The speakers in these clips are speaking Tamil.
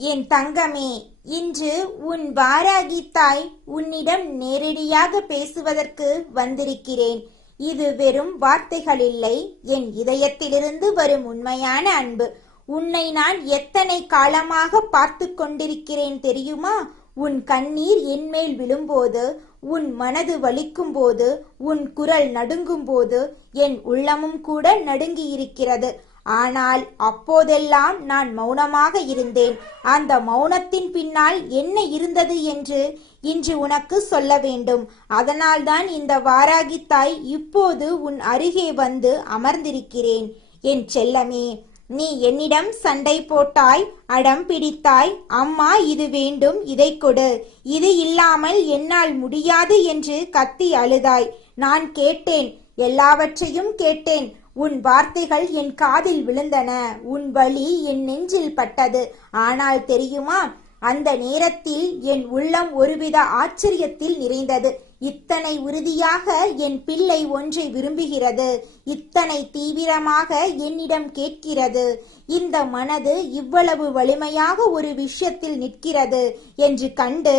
என் தங்கமே, இன்று உன் வாராகி தாய் உன்னிடம் நேரடியாக பேசுவதற்கு வந்திருக்கிறேன். இது வெறும் வார்த்தைகள் இல்லை, என் இதயத்திலிருந்து வரும் உண்மையான அன்பு. உன்னை நான் எத்தனை காலமாக பார்த்து கொண்டிருக்கிறேன் தெரியுமா? உன் கண்ணீர் என்மேல் விழும்போது, உன் மனது வலிக்கும் போது, உன் குரல் நடுங்கும் போது என் உள்ளமும் கூட நடுங்கி இருக்கிறது. ஆனால் அப்போதெல்லாம் நான் மௌனமாக இருந்தேன். அந்த மௌனத்தின் பின்னால் என்ன இருந்தது என்று இன்று உனக்கு சொல்ல வேண்டும். அதனால்தான் இந்த வாராகி தாய் இப்போது உன் அருகே வந்து அமர்ந்திருக்கிறேன். என் செல்லமே, நீ என்னிடம் சண்டை போட்டாய், அடம் பிடித்தாய். அம்மா இது வேண்டும், இதை கொடு, இது இல்லாமல் என்னால் முடியாது என்று கத்தி அழுதாய். நான் கேட்டேன், எல்லாவற்றையும் கேட்டேன். உன் வார்த்தைகள் என் காதில் விழுந்தன, உன் வலி என் நெஞ்சில் பட்டது. ஆனால் தெரியுமா, அந்த நேரத்தில் என் உள்ளம் ஒருவித ஆச்சரியத்தில் நிறைந்தது. இத்தனை உறுதியாக என் பிள்ளை ஒன்றை விரும்புகிறது, இத்தனை தீவிரமாக என்னிடம் கேட்கிறது, இந்த மனது இவ்வளவு வலிமையாக ஒரு விஷயத்தில் நிற்கிறது என்று கண்டு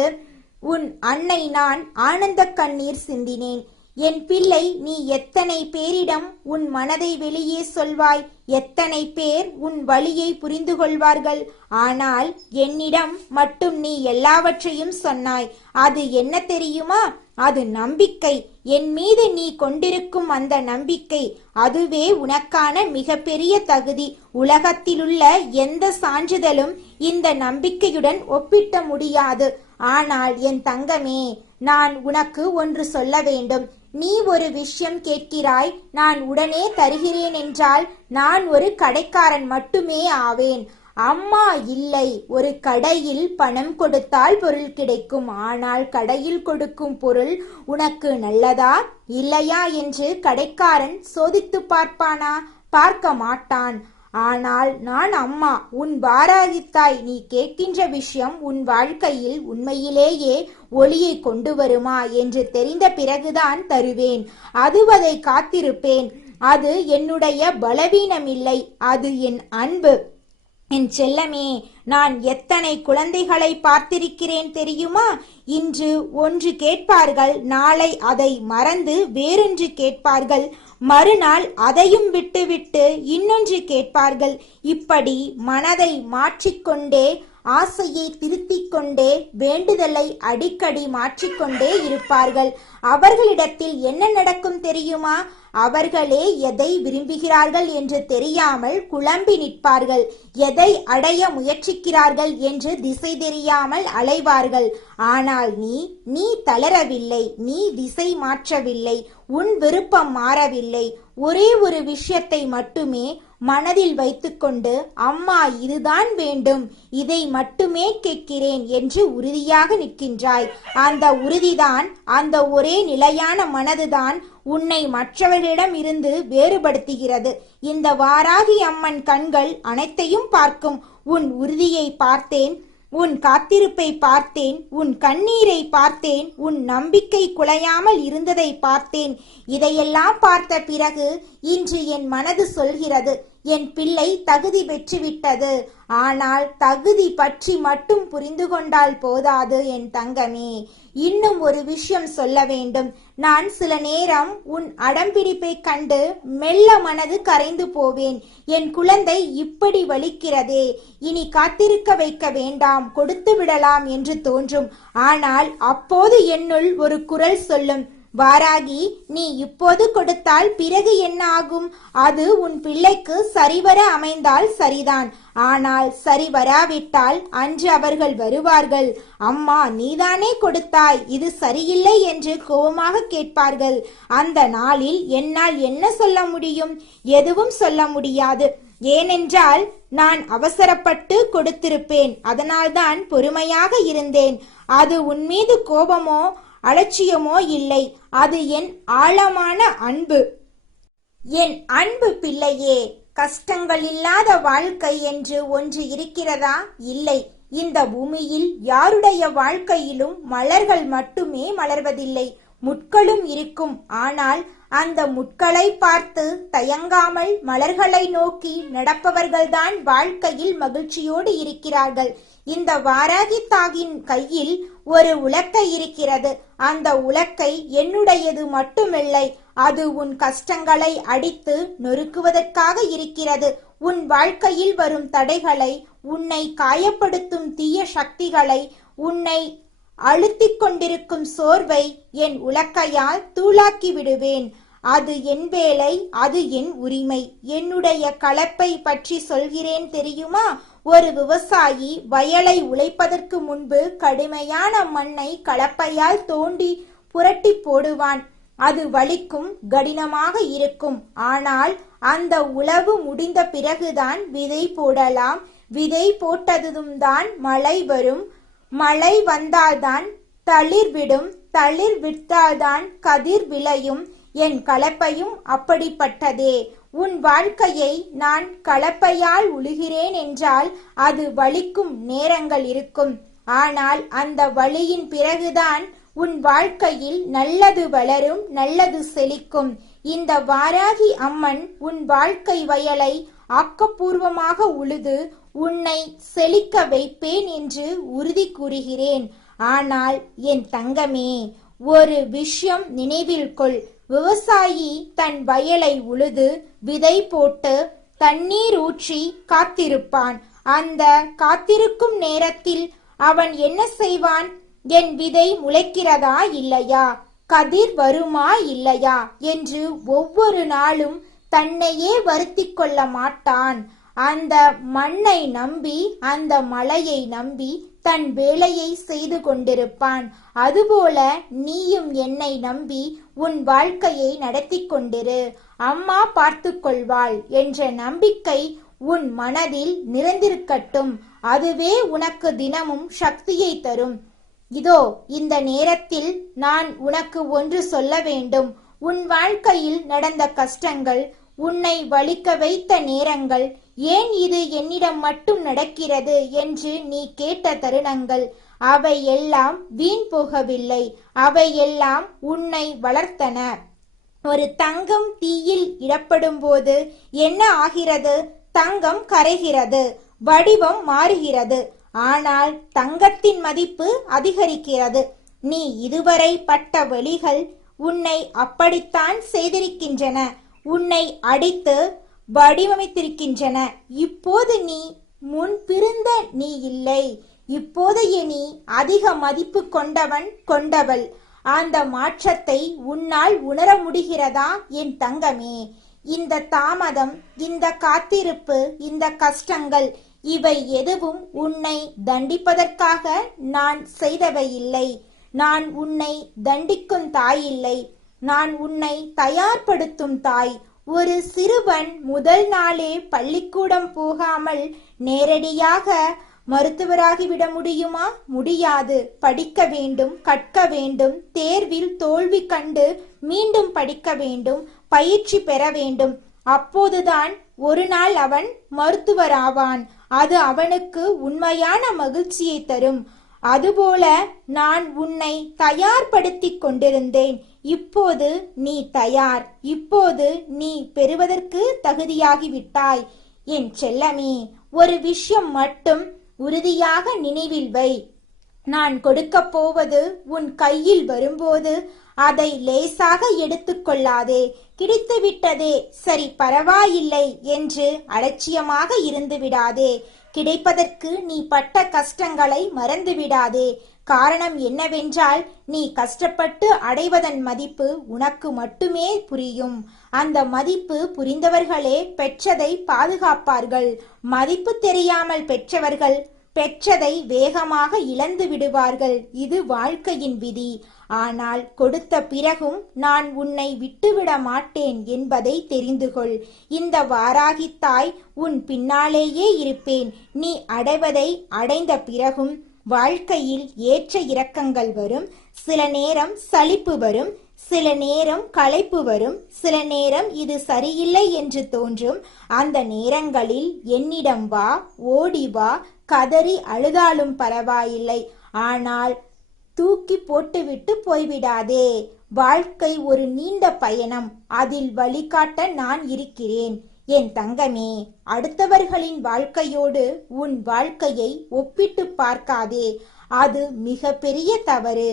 உன் அன்னை நான் ஆனந்த கண்ணீர் சிந்தினேன். என் பிள்ளை, நீ எத்தனை பேரிடம் உன் மனதை வெளியே சொல்வாய், எத்தனை பேர் உன் வலியை புரிந்து கொள்வார்கள். ஆனால் என்னிடம் மட்டும் நீ எல்லாவற்றையும் சொன்னாய். அது என்ன தெரியுமா? அது நம்பிக்கை. என் மீது நீ கொண்டிருக்கும் அந்த நம்பிக்கை, அதுவே உனக்கான மிகப்பெரிய தகுதி. உலகத்திலுள்ள எந்த சான்றிதழும் இந்த நம்பிக்கையுடன் ஒப்பிட்ட முடியாது. ஆனால் என் தங்கமே, நான் உனக்கு ஒன்று சொல்ல வேண்டும். நீ ஒரு விஷயம் கேட்கிறாய், நான் உடனே தருகிறேன் என்றால் நான் ஒரு கடைக்காரன் மட்டுமே ஆவேன். அம்மா இல்லை, ஒரு கடையில் பணம் கொடுத்தால் பொருள் கிடைக்கும். ஆனால் கடையில் கொடுக்கும் பொருள் உனக்கு நல்லதா இல்லையா என்று கடைக்காரன் சோதித்து பார்ப்பானா? பார்க்க மாட்டான். ஆனால் நான் அம்மா, உன் வாராகித்தாய், நீ கேட்கின்ற விஷயம் உன் வாழ்க்கையில் உண்மையிலேயே ஒளியை கொண்டு வருமா என்று தெரிந்த பிறகுதான் தருவேன். அதுவரை காத்திருப்பேன். அது என்னுடைய பலவீனமில்லை, அது என் அன்பு. என் செல்லமே, நான் எத்தனை குழந்தைகளை பார்த்திருக்கிறேன் தெரியுமா? இன்று ஒன்று கேட்பார்கள், நாளை அதை மறந்து வேறொன்று கேட்பார்கள், மறுநாள் அதையும் விட்டுவிட்டு இன்னொன்று கேட்பார்கள். இப்படி மனதை மாற்றிக்கொண்டே, ஆசையை திருத்திக் கொண்டே, வேண்டுதலை அடிக்கடி மாற்றிக்கொண்டே இருப்பார்கள். அவர்களிடத்தில் என்ன நடக்கும் தெரியுமா? அவர்களே எதை விரும்புகிறார்கள் என்று தெரியாமல் குழம்பி நிற்பார்கள். எதை அடைய முயற்சிக்கிறார்கள் என்று திசை தெரியாமல் அலைவார்கள். ஆனால் நீ தளரவில்லை, நீ திசை மாற்றவில்லை, உன் விருப்பம் மாறவில்லை. ஒரே ஒரு விஷயத்தை மட்டுமே மனதில் வைத்துக்கொண்டு, அம்மா இதுதான் வேண்டும், இதை மட்டுமே கேட்கிறேன் என்று உறுதியாக நிற்கின்றாய். அந்த உறுதிதான், அந்த ஒரே நிலையான மனதுதான் உன்னை மற்றவர்களிடம் இருந்து வேறுபடுத்துகிறது. இந்த வாராகி அம்மன் கண்கள் அனைத்தையும் பார்க்கும். உன் உறுதியை பார்த்தேன், உன் காத்திருப்பை பார்த்தேன், உன் கண்ணீரை பார்த்தேன், உன் நம்பிக்கை குலையாமல் இருந்ததை பார்த்தேன். இதையெல்லாம் பார்த்த பிறகு இன்று என் மனது சொல்கிறது, என் பிள்ளை தகுதி பெற்றுவிட்டது. ஆனால் தகுதி பற்றி மட்டும் புரிந்து கொண்டால் போதாது என் தங்கமே. இன்னும் ஒரு விஷயம் சொல்ல வேண்டும். நான் சில நேரம் உன் அடம்பிடிப்பை கண்டு மெல்ல மனது கரைந்து போவேன். என் குழந்தை இப்படி வலிக்கிறதே, இனி காத்திருக்க வைக்க வேண்டாம், கொடுத்து விடலாம் என்று தோன்றும். ஆனால் அப்போது என்னுள் ஒரு குரல் சொல்லும், வாராகி, நீ இப்போது கொடுத்தால் பிறகு என்ன ஆகும்? அது உன் பிள்ளைக்கு சரிவர அமைந்தால் சரிதான். ஆனால் சரி வராவிட்டால் அன்று அவர்கள் வருவார்கள். அம்மா, நீதானே கொடுத்தாய், இது சரியில்லை என்று கோபமாக கேட்பார்கள். அந்த நாளில் என்னால் என்ன சொல்ல முடியும்? எதுவும் சொல்ல முடியாது. ஏனென்றால் நான் அவசரப்பட்டு கொடுத்திருப்பேன். அதனால்தான் பொறுமையாக இருந்தேன். அது உன் மீது கோபமோ அலட்சியமோ இல்லை, அது என் ஆழமான அன்பு. என் அன்பு பிள்ளையே, கஷ்டங்கள் இல்லாத வாழ்க்கை என்று ஒன்று இருக்கிறதா? இல்லை. இந்த பூமியில் யாருடைய வாழ்க்கையிலும் மலர்கள் மட்டுமே மலர்வதில்லை, முட்களும் இருக்கும். ஆனால் அந்த முட்களை பார்த்து தயங்காமல் மலர்களை நோக்கி நடப்பவர்கள்தான் வாழ்க்கையில் மகிழ்ச்சியோடு இருக்கிறார்கள். இந்த வாராகி தாயின் கையில் ஒரு உலக்கை இருக்கிறது. அந்த உலக்கை என்னுடையது மட்டுமில்லை, அது உன் கஷ்டங்களை அடித்து நொறுக்குவதற்காக இருக்கிறது. உன் வாழ்க்கையில் வரும் தடைகளை, உன்னை காயப்படுத்தும் தீய சக்திகளை, உன்னை அழுத்திக் கொண்டிருக்கும் சோர்வை என் உலக்கையால் தூளாக்கி விடுவேன். அது என் வேலை, அது என் உரிமை. என்னுடைய கலப்பை பற்றி சொல்கிறேன் தெரியுமா? ஒரு விவசாயி வயலை உழைப்பதற்கு முன்பு கடுமையான மண்ணை கலப்பையால் தோண்டி புரட்டி போடுவான். அது வலிக்கும், கடினமாக இருக்கும். ஆனால் அந்த உழவு முடிந்த பிறகுதான் விதை போடலாம். விதை போட்டதும் தான் மழை வரும். மழை வந்தால்தான் தளிர் விடும். தளிர் விட்டால்தான் கதிர் விளையும். என் கலப்பையும் அப்படிப்பட்டதே. உன் வாழ்க்கையை நான் கலப்பையால் உழுகிறேன் என்றால் அது வலிக்கும் நேரங்கள் இருக்கும். ஆனால் அந்த வலியின் பிறகுதான் உன் வாழ்க்கையில் நல்லது வளரும், நல்லது செழிக்கும். இந்த வாராகி அம்மன் உன் வாழ்க்கை வயலை ஆக்கப்பூர்வமாக உழுது உன்னை செழிக்க வைப்பேன் என்று உறுதி கூறுகிறேன். ஆனால் என் தங்கமே, ஒரு விஷயம் நினைவில் கொள். விவசாயி தன் வயலை உழுது விதை போட்டு தண்ணீர் ஊற்றி காத்திருப்பான். அந்த காத்திருக்கும் நேரத்தில் அவன் என்ன செய்வான்? என் விதை முளைக்கிறதா இல்லையா, கதிர் வருமா இல்லையா என்று ஒவ்வொரு நாளும் தன்னையே வருத்திக் கொள்ள மாட்டான். அந்த மண்ணை நம்பி, அந்த மழையை நம்பி தன் வேலையை செய்து கொண்டிருப்பான். அதுபோல நீயும் என்னை நம்பி உன் வாழ்க்கையை நடத்தி கொண்டிரு. அம்மா பார்த்து கொள்வாள் என்ற நம்பிக்கை உன் மனதில் நிறைந்திருக்கட்டும். அதுவே உனக்கு தினமும் சக்தியை தரும். இதோ இந்த நேரத்தில் நான் உனக்கு ஒன்று சொல்ல வேண்டும். உன் வாழ்க்கையில் நடந்த கஷ்டங்கள், உன்னை வலிக்க வைத்த நேரங்கள், ஏன் இது என்னிடம் மட்டும் நடக்கிறது என்று நீ கேட்ட தருணங்கள், அவை எல்லாம் வீண் போகவில்லை. அவை எல்லாம் உன்னை வளர்த்தன. ஒரு தங்கம் தீயில் இடப்படும் போது என்ன ஆகிறது? தங்கம் கரைகிறது, வடிவம் மாறுகிறது. ஆனால் தங்கத்தின் மதிப்பு அதிகரிக்கிறது. நீ இதுவரை பட்ட வலிகள் உன்னை அப்படித்தான் செய்திருக்கின்றன. உன்னை அடித்து வடிவமைத்திருக்கின்றன. இப்போது நீ முன் பிறந்த நீ இல்லை. இப்போதைய நீ அதிக மதிப்பு கொண்டவள். அந்த மாற்றத்தை உன்னால் உணர முடிகிறதா என் தங்கமே? இந்த தாமதம், இந்த காத்திருப்பு, இந்த கஷ்டங்கள், இவை எதுவும் உன்னை தண்டிப்பதற்காக நான் செய்தவை இல்லை. நான் உன்னை தண்டிக்கும் தாய் இல்லை. நான் உன்னை தயார்படுத்தும் தாய். ஒரு சிறுவன் முதல் நாளே பள்ளிக்கூடம் போகாமல் நேரடியாக மருத்துவராகிவிட முடியுமா? முடியாது. படிக்க வேண்டும், கற்க வேண்டும், தேர்வில் தோல்வி கண்டு மீண்டும் படிக்க வேண்டும், பயிற்சி பெற வேண்டும். அப்போதுதான் ஒரு நாள் அவன் மருத்துவராவான். அது அவனுக்கு உண்மையான மகிழ்ச்சியை தரும். அதுபோல நான் உன்னை தயார்படுத்திக் கொண்டிருந்தேன். இப்போது நீ தயார். இப்போது நீ பெறுவதற்கு தகுதியாகிவிட்டாய். என் செல்லமே, ஒரு விஷயம் மட்டும் உறுதியாக நினைவில் வை. நான் கொடுக்கப் போவது உன் கையில் வரும்போது அதை லேசாக எடுத்துக்கொள்ளாதே. கிடைத்து விட்டதே, சரி பரவாயில்லை என்று அலட்சியமாக இருந்து விடாதே. கிடைப்பதற்கு நீ பட்ட கஷ்டங்களை மறந்து விடாதே. காரணம் என்னவென்றால், நீ கஷ்டப்பட்டு அடைவதன் மதிப்பு உனக்கு மட்டுமே புரியும். அந்த மதிப்பு புரிந்தவர்களே பெற்றதை பாதுகாப்பார்கள். மதிப்பு தெரியாமல் பெற்றவர்கள் பெற்றதை வேகமாக இழந்து விடுவார்கள். இது வாழ்க்கையின் விதி. ஆனால் கொடுத்த பிறகும் நான் உன்னை விட்டுவிட மாட்டேன் என்பதை தெரிந்து கொள். இந்த வாராகி தாய் உன் பின்னாலேயே இருப்பேன். நீ அடைவதை அடைந்த பிறகும் வாழ்க்கையில் ஏற்ற இறக்கங்கள் வரும். சில நேரம் சலிப்பு வரும், சில நேரம் களைப்பு வரும், சில நேரம் இது சரியில்லை என்று தோன்றும். அந்த நேரங்களில் என்னிடம் வா, ஓடி வா, கதறி அழுதாலும் பரவாயில்லை. ஆனால் தூக்கி போட்டுவிட்டு போய்விடாதே. வாழ்க்கை ஒரு நீண்ட பயணம். அதில் வழிகாட்ட நான் இருக்கிறேன். என் தங்கமே, அடுத்தவர்களின் வாழ்க்கையோடு உன் வாழ்க்கையை ஒப்பிட்டு பார்க்காதே. அது மிக பெரிய தவறு.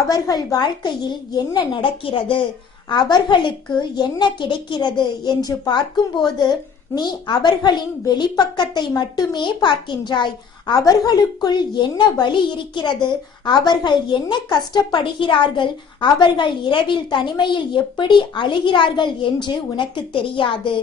அவர்கள் வாழ்க்கையில் என்ன நடக்கிறது, அவர்களுக்கு என்ன கிடைக்கிறது என்று பார்க்கும்போது நீ அவர்களின் வெளிப்பக்கத்தை மட்டுமே பார்க்கின்றாய். அவர்களுக்குள் என்ன வலி இருக்கிறது, அவர்கள் என்ன கஷ்டப்படுகிறார்கள், அவர்கள் இரவில் தனிமையில் எப்படி அழுகிறார்கள் என்று உனக்கு தெரியாது.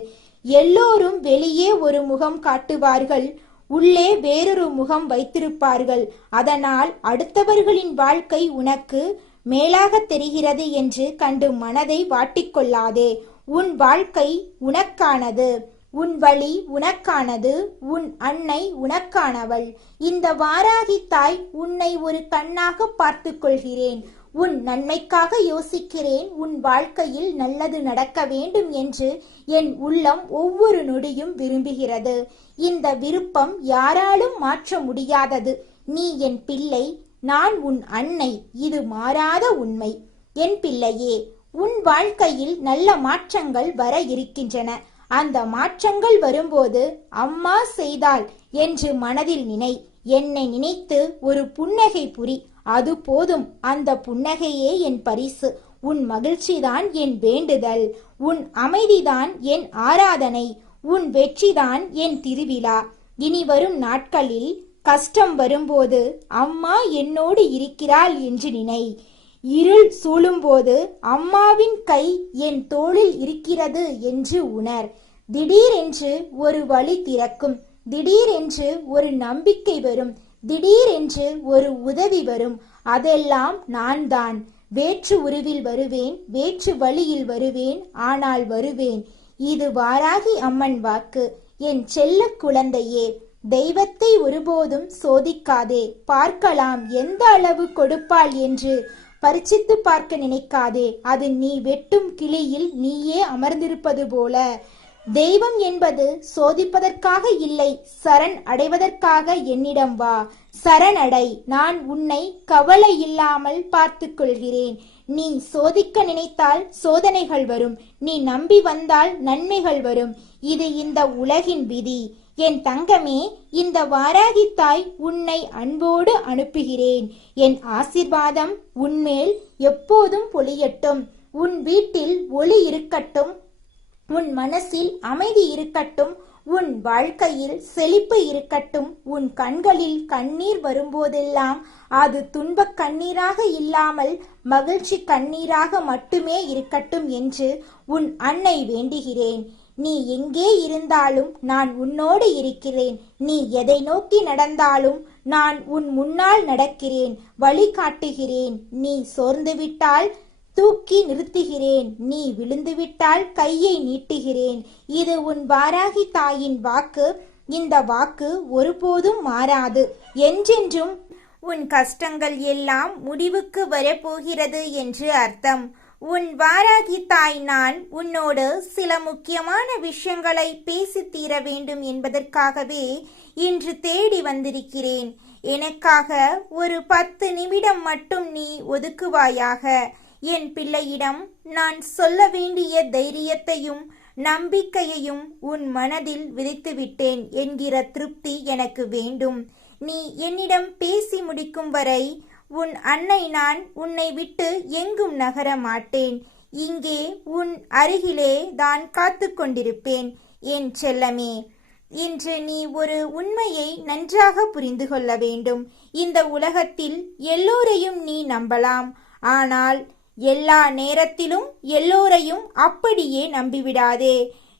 எல்லோரும் வெளியே ஒரு முகம் காட்டுவார்கள், உள்ளே வேறொரு முகம் வைத்திருப்பார்கள். அதனால் அடுத்தவர்களின் வாழ்க்கை உனக்கு மேலாக தெரிகிறது என்று கண்டு மனதை வாட்டிக்கொள்ளாதே. உன் வாழ்க்கை உனக்கானது, உன் வழி உனக்கானது, உன் அன்னை உனக்கானவள். இந்த வாராகி தாய் உன்னை ஒரு கண்ணாக பார்த்து கொள்கிறேன். உன் நன்மைக்காக யோசிக்கிறேன். உன் வாழ்க்கையில் நல்லது நடக்க வேண்டும் என்று என் உள்ளம் ஒவ்வொரு நொடியும் விரும்புகிறது. இந்த விருப்பம் யாராலும் மாற்ற முடியாதது. நீ என் பிள்ளை, நான் உன் அன்னை. இது மாறாத உண்மை. என் பிள்ளையே, உன் வாழ்க்கையில் நல்ல மாற்றங்கள் வர இருக்கின்றன. அந்த மாற்றங்கள் வரும்போது அம்மா செய்தாள் என்று மனதில் நினை. என்னை நினைத்து ஒரு புன்னகை புரி. அது போதும். அந்த புன்னகையே என் பரிசு. உன் மகிழ்ச்சிதான் என் வேண்டுதல். உன் அமைதிதான் என் ஆராதனை. உன் வெற்றிதான் என் திருவிழா. இனி வரும் நாட்களில் கஷ்டம் வரும்போது அம்மா என்னோடு இருக்கிறாள் என்று நினை. இருள் சூழும்போது அம்மாவின் கை என் தோளில் இருக்கிறது என்று உணர். திடீரென்று ஒரு வழி திறக்கும். திடீரென்று ஒரு நம்பிக்கை வரும். திடீரென்று ஒரு உதவி வரும். அதெல்லாம் நான் தான். வேற்று உருவில் வருவேன், வேற்று வழியில் வருவேன், ஆனால் வருவேன். இது வாராகி அம்மன் வாக்கு. என் செல்ல குழந்தையே, தெய்வத்தை ஒருபோதும் சோதிக்காதே. பார்க்கலாம் எந்த அளவு கொடுப்பாள் என்று. பரிசித்து பார்க்க நினைக்காதே. அது நீ வெட்டும் கிளியில் நீயே அமர்ந்திருப்பது போல. தெய்வம் என்பது சோதிப்பதற்காக இல்லை, சரண் அடைவதற்காக. என்னிடம் வா, சரணடை. நான் உன்னை கவலை இல்லாமல் பார்த்து கொள்கிறேன். நீ சோதிக்க நினைத்தால் சோதனைகள் வரும். நீ நம்பி வந்தால் நன்மைகள் வரும். இது இந்த உலகின் விதி. என் தங்கமே, இந்த வாராகி தாய் உன்னை அன்போடு அனுப்புகிறேன். என் ஆசீர்வாதம் உன்மேல் எப்போதும் பொழியட்டும். உன் வீட்டில் ஒளி இருக்கட்டும். உன் மனசில் அமைதி இருக்கட்டும். உன் வாழ்க்கையில் செழிப்பு இருக்கட்டும். உன் கண்களில் கண்ணீர் வரும்போதெல்லாம் அது துன்பக் கண்ணீராக இல்லாமல் மகிழ்ச்சி கண்ணீராக மட்டுமே இருக்கட்டும் என்று உன் அன்னை வேண்டுகிறேன். நீ எங்கே இருந்தாலும் நான் உன்னோடு இருக்கிறேன். நீ எதை நோக்கி நடந்தாலும் நான் உன் முன்னால் நடக்கிறேன், வழிகாட்டுகிறேன். நீ சோர்ந்துவிட்டால் தூக்கி நிறுத்துகிறேன். நீ விழுந்துவிட்டால் கையை நீட்டுகிறேன். இது உன் வாராகி தாயின் வாக்கு. இந்த வாக்கு ஒருபோதும் மாறாது. என்றென்றும் உன் கஷ்டங்கள் எல்லாம் முடிவுக்கு வரப்போகிறது என்று அர்த்தம். உன் வாராகி தாய் நான் உன்னோடு சில முக்கியமான விஷயங்களை பேசி தீர வேண்டும் என்பதற்காகவே இன்று தேடி வந்திருக்கிறேன். எனக்காக ஒரு 10 நிமிடம் மட்டும் நீ ஒதுக்குவாயாக. என் பிள்ளையிடம் நான் சொல்ல வேண்டிய தைரியத்தையும் நம்பிக்கையையும் உன் மனதில் விதைத்துவிட்டேன் என்கிற திருப்தி எனக்கு வேண்டும். நீ என்னிடம் பேசி முடிக்கும் வரை உன் அன்னை நான் உன்னை விட்டு எங்கும் நகர மாட்டேன். இங்கே உன் அருகிலே தான் காத்து கொண்டிருப்பேன். என் செல்லமே, இன்று நீ ஒரு உண்மையை நன்றாக புரிந்து கொள்ள வேண்டும். இந்த உலகத்தில் எல்லோரையும் நீ நம்பலாம். ஆனால் எல்லா நேரத்திலும் எல்லோரையும் அப்படியே நம்பிவிடாதே.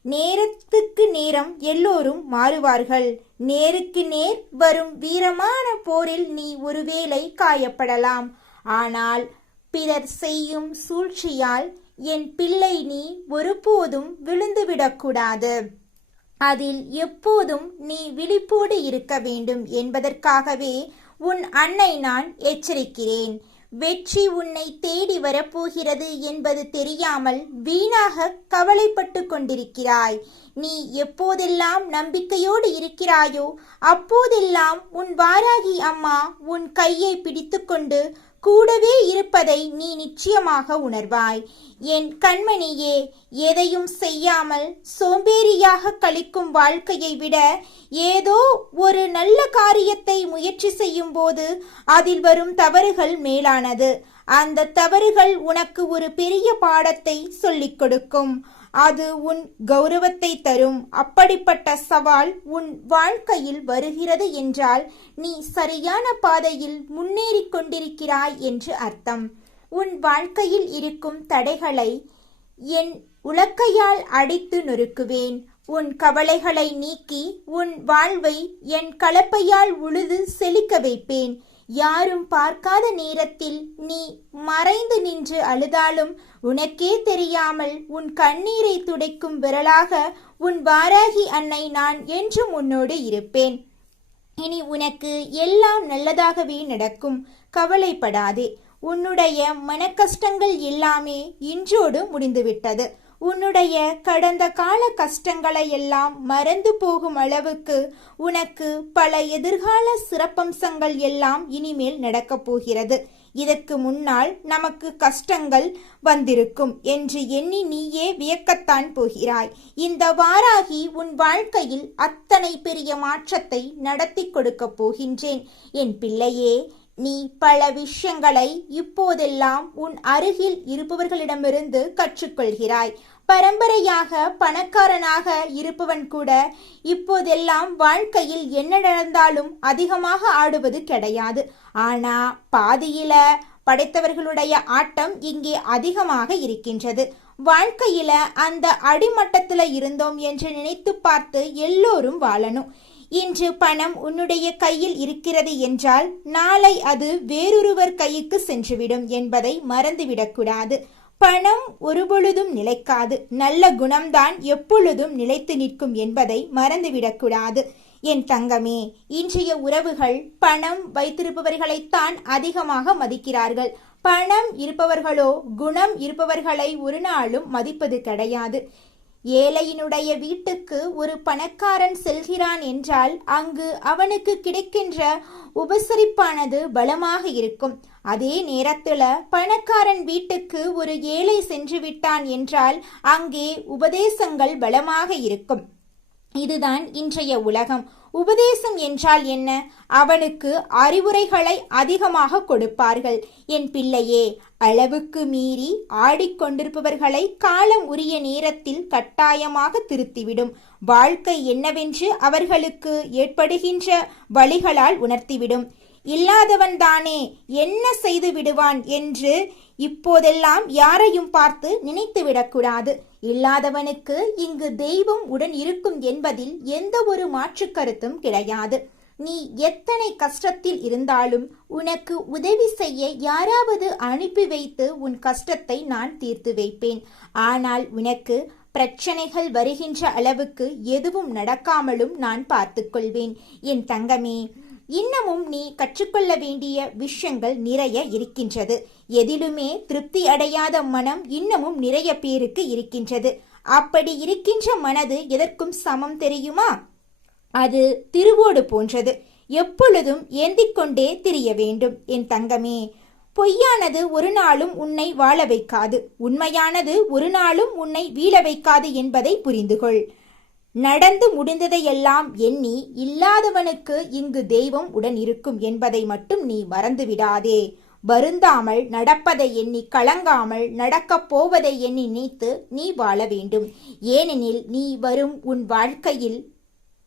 நேரத்துக்கு நேரம் எல்லோரும் மாறுவார்கள். நேருக்கு நேர் வரும் வீரமான போரில் நீ ஒருவேளை காயப்படலாம். ஆனால் பிறர் செய்யும் சூழ்ச்சியால் என் பிள்ளை நீ ஒருபோதும் விழுந்துவிடக்கூடாது. அதில் எப்போதும் நீ விழிப்போடு இருக்க வேண்டும் என்பதற்காகவே உன் அன்னை நான் எச்சரிக்கிறேன். வெற்றி உன்னை தேடி வரப்போகிறது என்பது தெரியாமல் வீணாக கவலைப்பட்டு கொண்டிருக்கிறாய். நீ எப்போதெல்லாம் நம்பிக்கையோடு இருக்கிறாயோ அப்போதெல்லாம் உன் வாராகி அம்மா உன் கையை பிடித்துக்கொண்டு கூடவே இருப்பதை நீ நிச்சயமாக உணர்வாய். என் கண்மணியே, எதையும் செய்யாமல் சோம்பேறியாக கழிக்கும் வாழ்க்கையை விட ஏதோ ஒரு நல்ல காரியத்தை முயற்சி செய்யும் போது அதில் வரும் தவறுகள் மேலானது. அந்த தவறுகள் உனக்கு ஒரு பெரிய பாடத்தை சொல்லிக் கொடுக்கும். அது உன் கௌரவத்தை தரும். அப்படிப்பட்ட சவால் உன் வாழ்க்கையில் வருகிறது என்றால் நீ சரியான பாதையில் முன்னேறிக் கொண்டிருக்கிறாய் என்று அர்த்தம். உன் வாழ்க்கையில் இருக்கும் தடைகளை என் உலக்கையால் அடித்து நொறுக்குவேன். உன் கவலைகளை நீக்கி உன் வாழ்வை என் கலப்பையால் உழுது செழிக்க வைப்பேன். யாரும் பார்க்காத நேரத்தில் நீ மறைந்து நின்று அழுதாலும் உனக்கே தெரியாமல் உன் கண்ணீரை துடைக்கும் விரலாக உன் வாராகி அன்னை நான் என்றும் உன்னோடு இருப்பேன். இனி உனக்கு எல்லாம் நல்லதாகவே நடக்கும். கவலைப்படாதே. உன்னுடைய மனக்கஷ்டங்கள் எல்லாமே இன்றோடு முடிந்துவிட்டது. உன்னுடைய கடந்த கால கஷ்டங்களை எல்லாம் மறந்து போகும் அளவுக்கு உனக்கு பல எதிர்கால சிறப்பம்சங்கள் எல்லாம் இனிமேல் நடக்கப் போகிறது. இதற்கு முன்னால் நமக்கு கஷ்டங்கள் வந்திருக்கும் என்று எண்ணி நீயே வியக்கத்தான் போகிறாய். இந்த வாராகி உன் வாழ்க்கையில் அத்தனை பெரிய மாற்றத்தை நடத்தி கொடுக்க போகின்றேன். என் பிள்ளையே, நீ பல விஷயங்களை இப்போதெல்லாம் உன் அருகில் இருப்பவர்களிடமிருந்து கற்றுக்கொள்கிறாய். பரம்பரையாக பணக்காரனாக இருப்பவன் கூட இப்போதெல்லாம் வாழ்க்கையில் என்ன நடந்தாலும் அதிகமாக ஆடுவது கிடையாது. ஆனா பாதியில படைத்தவர்களுடைய ஆட்டம் இங்கே அதிகமாக இருக்கின்றது. வாழ்க்கையில அந்த அடிமட்டத்துல இருந்தோம் என்று நினைத்து பார்த்து எல்லோரும் வாழணும். இன்று பணம் உன்னுடைய கையில் இருக்கிறது என்றால் நாளை அது வேறொருவர் கைக்கு சென்றுவிடும் என்பதை மறந்துவிடக்கூடாது. பணம் ஒருபொழுதும் நிலைக்காது. நல்ல குணம்தான் எப்பொழுதும் நிலைத்து நிற்கும் என்பதை மறந்துவிடக்கூடாது. என் தங்கமே, இன்றைய உறவுகள் பணம் வைத்திருப்பவர்களைத்தான் அதிகமாக மதிக்கிறார்கள். பணம் இருப்பவர்களோ குணம் இருப்பவர்களை ஒரு நாளும் மதிப்பது கிடையாது. ஏழையினுடைய வீட்டுக்கு ஒரு பணக்காரன் செல்கிறான் என்றால் அங்கு அவனுக்கு கிடைக்கின்ற உபசரிப்பானது பலமாக இருக்கும். அதே நேரத்துல பணக்காரன் வீட்டுக்கு ஒரு ஏழை சென்று விட்டான் என்றால் அங்கே உபதேசங்கள் பலமாக இருக்கும். இதுதான் இன்றைய உலகம். உபதேசம் என்றால் என்ன? அவனுக்கு அறிவுரைகளை அதிகமாக கொடுப்பார்கள். என் பிள்ளையே, அளவுக்கு மீறி ஆடிக்கொண்டிருப்பவர்களை காலம் உரிய நேரத்தில் கட்டாயமாக திருத்திவிடும். வாழ்க்கை என்னவென்று அவர்களுக்கு ஏற்படுகின்ற வழிகளால் உணர்த்திவிடும். இல்லாதவன் தானே என்ன செய்து விடுவான் என்று இப்போதெல்லாம் யாரையும் பார்த்து நினைத்து விடக்கூடாது. இல்லாதவனுக்கு இங்கு தெய்வம் உடன் இருக்கும் என்பதில் எந்த ஒரு மாற்று கருத்தும் கிடையாது. நீ எத்தனை கஷ்டத்தில் இருந்தாலும் உனக்கு உதவி செய்ய யாராவது அனுப்பி வைத்து உன் கஷ்டத்தை நான் தீர்த்து வைப்பேன். ஆனால் உனக்கு பிரச்சனைகள் வருகின்ற அளவுக்கு எதுவும் நடக்காமலும் நான் பார்த்துக் கொள்வேன். என் தங்கமே, இன்னமும் நீ கற்றுக்கொள்ள வேண்டிய விஷயங்கள் நிறைய இருக்கின்றது. எதிலுமே திருப்தி அடையாத மனம் இன்னமும் நிறைய பேருக்கு இருக்கின்றது. அப்படி இருக்கின்ற மனது எதற்கும் சமம் தெரியுமா? அது திருவோடு போன்றது. எப்பொழுதும் ஏந்திக்கொண்டே திரிய வேண்டும். என் தங்கமே, பொய்யானது ஒரு நாளும் உன்னை வாழ வைக்காது. உண்மையானது ஒரு நாளும் உன்னை வீழ வைக்காது என்பதை புரிந்துகொள். நடந்து முடிந்ததையெல்லாம் எண்ணி இல்லாதவனுக்கு இங்கு தெய்வம் உடன் இருக்கும் என்பதை மட்டும் நீ மறந்துவிடாதே. வருந்தாமல் நடப்பதை எண்ணி கலங்காமல் நடக்கப் போவதை எண்ணி நினைத்து நீ வாழ வேண்டும். ஏனெனில் நீ வரும் உன் வாழ்க்கையில்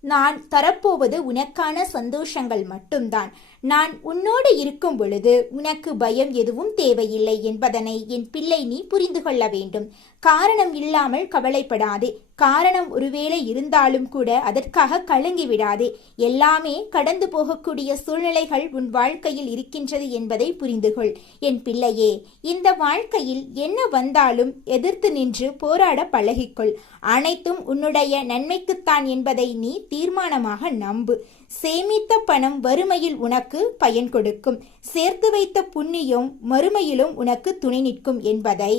நான் தரப்போவது உனக்கான சந்தோஷங்கள் மட்டும்தான். நான் உன்னோடு இருக்கும் பொழுது உனக்கு பயம் எதுவும் தேவையில்லை என்பதனை என் பிள்ளை நீ புரிந்து கொள்ள வேண்டும். காரணம் இல்லாமல் கவலைப்படாதே. காரணம் ஒருவேளை இருந்தாலும் கூட அதற்காக கலங்கி விடாதே. எல்லாமே கடந்து போகக்கூடிய சூழ்நிலைகள் உன் வாழ்க்கையில் இருக்கின்றது என்பதை புரிந்துகொள். என் பிள்ளையே, இந்த வாழ்க்கையில் என்ன வந்தாலும் எதிர்த்து நின்று போராட பழகிக்கொள். அனைத்தும் உன்னுடைய நன்மைக்குத்தான் என்பதை நீ தீர்மானமாக நம்பு. சேமித்த பணம் வறுமையில் உனக்கு பயன் கொடுக்கும். சேர்த்து வைத்த புண்ணியம் மறுமையிலும் உனக்கு துணை நிற்கும் என்பதை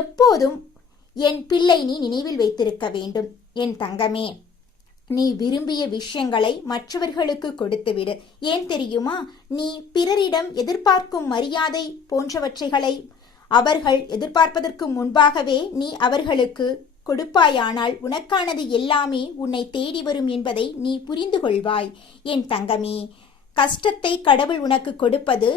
எப்போதும் என் பிள்ளை நீ நினைவில் வைத்திருக்க வேண்டும். என் தங்கமே, நீ விரும்பிய விஷயங்களை மற்றவர்களுக்கு கொடுத்துவிடு. ஏன் தெரியுமா? நீ பிறரிடம் எதிர்பார்க்கும் மரியாதை போன்றவற்றைகளை அவர்கள் எதிர்பார்ப்பதற்கு முன்பாகவே நீ அவர்களுக்கு கொடுப்பாயானால் உனக்கானது எல்லாமே உன்னை தேடி வரும் என்பதை நீ புரிந்து கொள்வாய். என் தங்கமே, கஷ்டத்தை கடவுள் உனக்கு கொடுப்பது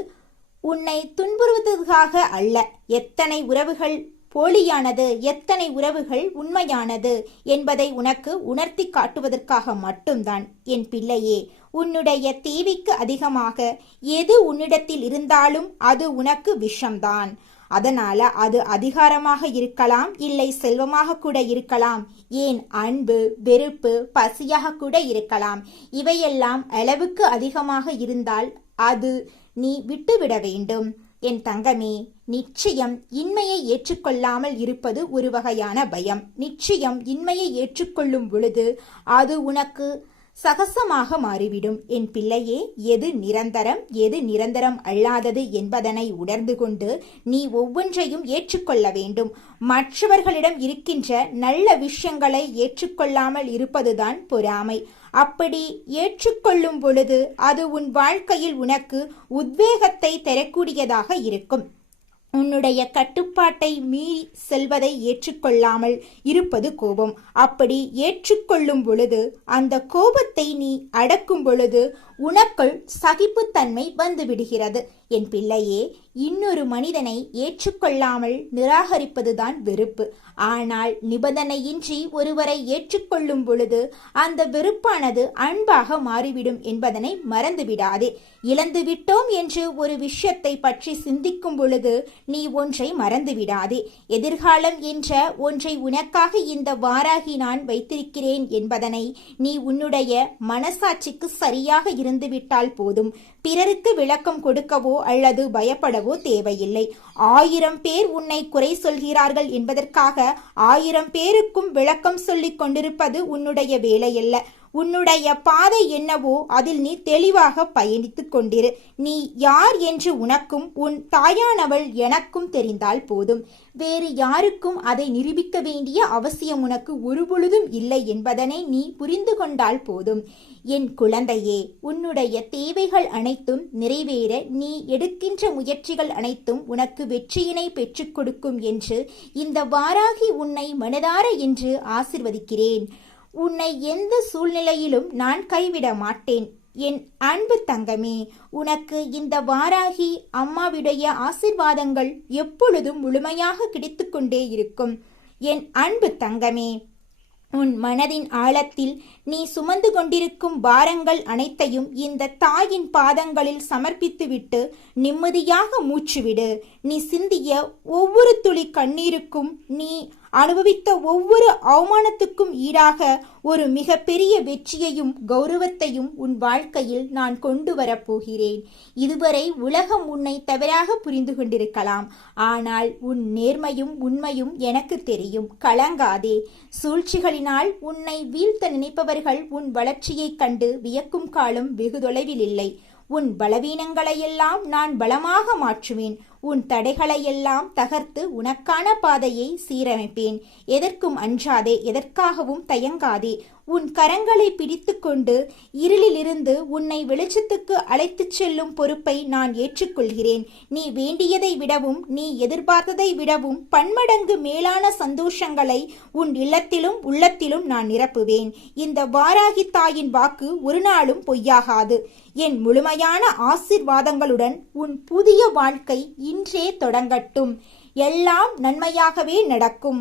உன்னை துன்புறுவதற்காக அல்ல. எத்தனை உறவுகள் போலியானது, எத்தனை உறவுகள் உண்மையானது என்பதை உனக்கு உணர்த்தி காட்டுவதற்காக மட்டும்தான். என் பிள்ளையே, உன்னுடைய தேவைக்கு அதிகமாக எது உன்னிடத்தில் இருந்தாலும் அது உனக்கு விஷம்தான். அதனால அது அதிகாரமாக இருக்கலாம், இல்லை செல்வமாக கூட இருக்கலாம், ஏன் அன்பு, வெறுப்பு, பசியாக கூட இருக்கலாம். இவையெல்லாம் அளவுக்கு அதிகமாக இருந்தால் அது நீ விட்டுவிட வேண்டும். என் தங்கமே, நிச்சயம் இன்மையை ஏற்றுக்கொள்ளாமல் இருப்பது ஒரு வகையான பயம். நிச்சயம் இன்மையை ஏற்றுக்கொள்ளும் பொழுது அது உனக்கு சகசமாக மாறிவிடும். என் பிள்ளையே, எது நிரந்தரம் எது நிரந்தரம் அல்லாதது என்பதனை உணர்ந்து கொண்டு நீ ஒவ்வொன்றையும் ஏற்றுக்கொள்ள வேண்டும். மற்றவர்களிடம் இருக்கின்ற நல்ல விஷயங்களை ஏற்றுக்கொள்ளாமல் இருப்பதுதான் பொறாமை. அப்படி ஏற்றுக்கொள்ளும் பொழுது அது உன் வாழ்க்கையில் உனக்கு உத்வேகத்தை தரக்கூடியதாக இருக்கும். உன்னுடைய கட்டுப்பாட்டை மீறி செல்வதை ஏற்றுக்கொள்ளாமல் இருப்பது கோபம். அப்படி ஏற்றுக்கொள்ளும் பொழுது, அந்த கோபத்தை நீ அடக்கும் பொழுது உனக்குள் சகிப்புத்தன்மை வந்துவிடுகிறது. என் பிள்ளையே, இன்னொரு மனிதனை ஏற்றுக்கொள்ளாமல் நிராகரிப்பதுதான் வெறுப்பு. ஆனால் நிபந்தனையின்றி ஒருவரை ஏற்றுக்கொள்ளும் பொழுது அந்த வெறுப்பானது அன்பாக மாறிவிடும் என்பதனை மறந்துவிடாதே. இழந்துவிட்டோம் என்று ஒரு விஷயத்தை பற்றி சிந்திக்கும் பொழுது நீ ஒன்றை மறந்துவிடாதே. எதிர்காலம் என்ற ஒன்றை உனக்காக இந்த வாராகி நான் வைத்திருக்கிறேன் என்பதனை நீ உன்னுடைய மனசாட்சிக்கு சரியாக இருந்துவிட்டால் போதும். பிறருக்கு விளக்கம் கொடுக்கவோ அல்லது பயப்படவோ தேவையில்லை. 1000 பேர் உன்னை குறை சொல்கிறார்கள் என்பதற்காக 1000 பேருக்கும் விளக்கம் சொல்லிக் கொண்டிருப்பது உன்னுடைய வேலையல்ல. உன்னுடைய பாதை என்னவோ அதில் நீ தெளிவாக பயணித்துக் கொண்டிரு. நீ யார் என்று உனக்கும் உன் தாயானவள் எனக்கும் தெரிந்தால் போதும். வேறு யாருக்கும் அதை நிரூபிக்க வேண்டிய அவசியம் உனக்கு ஒருபொழுதும் இல்லை என்பதனை நீ புரிந்து கொண்டால் போதும். என் குழந்தையே, உன்னுடைய தேவைகள் அனைத்தும் நிறைவேற நீ எடுக்கின்ற முயற்சிகள் அனைத்தும் உனக்கு வெற்றியினை பெற்றுக் கொடுக்கும் என்று இந்த வாராகி உன்னை மனதார என்று ஆசிர்வதிக்கிறேன். உன்னை எந்த சூழ்நிலையிலும் நான் கைவிட மாட்டேன். என் அன்பு தங்கமே, உனக்கு இந்த வாராகி அம்மாவுடைய ஆசிர்வாதங்கள் எப்பொழுதும் முழுமையாக கிடைத்துக்கொண்டே இருக்கும். என் அன்பு தங்கமே, உன் மனதின் ஆழத்தில் நீ சுமந்து கொண்டிருக்கும் பாரங்கள் அனைத்தையும் இந்த தாயின் பாதங்களில் சமர்ப்பித்துவிட்டு நிம்மதியாக மூச்சுவிடு. நீ சிந்திய ஒவ்வொரு துளி கண்ணீருக்கும், நீ அனுபவித்த ஒவ்வொரு அவமானத்துக்கும் ஈடாக ஒரு மிகப்பெரிய வெற்றியையும் கௌரவத்தையும் உன் வாழ்க்கையில் நான் கொண்டு வரப்போகிறேன். இதுவரை உலகம் உன்னை தவறாக புரிந்து கொண்டிருக்கலாம். ஆனால் உன் நேர்மையும் உண்மையும் எனக்கு தெரியும். கலங்காதே. சூழ்ச்சிகளினால் உன்னை வீழ்த்த நினைப்பவர்கள் உன் வளர்ச்சியைக் கண்டு வியக்கும் காலம் வெகு தொலைவில் இல்லை. உன் பலவீனங்களையெல்லாம் நான் பலமாக மாற்றுவேன். உன் தடைகளையெல்லாம் தகர்த்து உனக்கான பாதையை சீரமைப்பேன். எதற்கும் அஞ்சாதே, எதற்காகவும் தயங்காதே. உன் கரங்களை பிடித்து கொண்டு இருளிலிருந்து உன்னை வெளிச்சத்துக்கு அழைத்துச் செல்லும் பொறுப்பை நான் ஏற்றுக்கொள்கிறேன். நீ வேண்டியதை விடவும் நீ எதிர்பார்த்ததை விடவும் பன்மடங்கு மேலான சந்தோஷங்களை உன் இல்லத்திலும் உள்ளத்திலும் நான் நிரப்புவேன். இந்த வாராகி தாயின் வாக்கு ஒரு நாளும் பொய்யாகாது. என் முழுமையான ஆசீர்வாதங்களுடன் உன் புதிய வாழ்க்கை இன்றே தொடங்கட்டும். எல்லாம் நன்மையாகவே நடக்கும்.